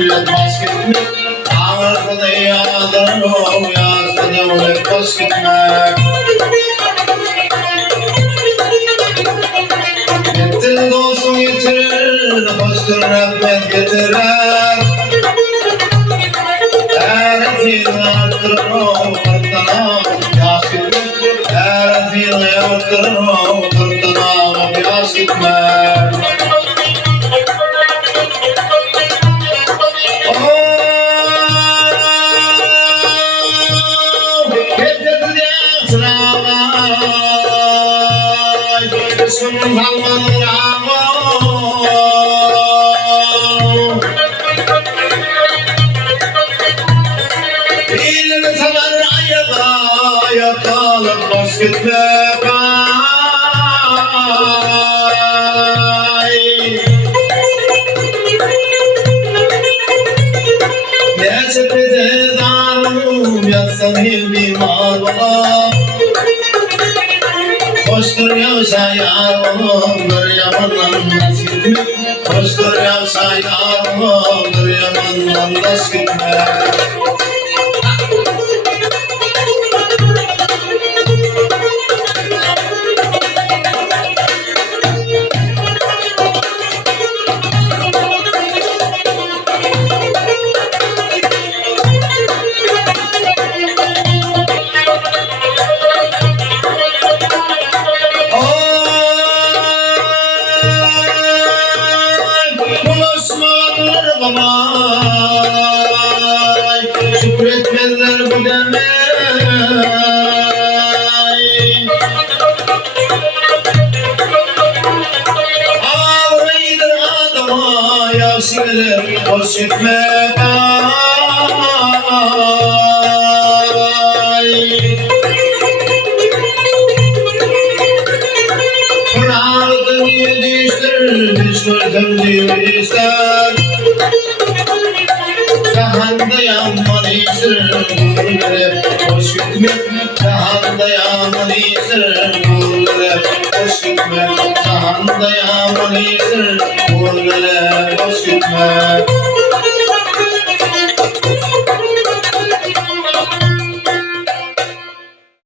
yatmaz gitmek. Ağırda yağdırım yazda yatmaz gitmek. Gittin dostum getirir, hoştur rahmet getirer. Eretini arttırırım kırtına yaz gitmek. Eretini arttırırım kırtına yaz gitmek. İlini salar ayada yakalıp baş gitmek. Gerçek bize zarım yatsam bir mağdura. Hoştur yavşa yarımdır yamandan gitmek. Hoştur yavşa yarımdır yamandan gitmek. Şükretmezler bu demek. Ağrıdır adama yaşlılar hoş gitmek. Kırağı yetiştir, düşmüştüm diyor. Cahanda yaman iyidir, gururlar hoş gitmek. Cahanda yaman iyidir, gururlar hoş gitmek. Cahanda yaman iyidir, gururlar hoş gitmek.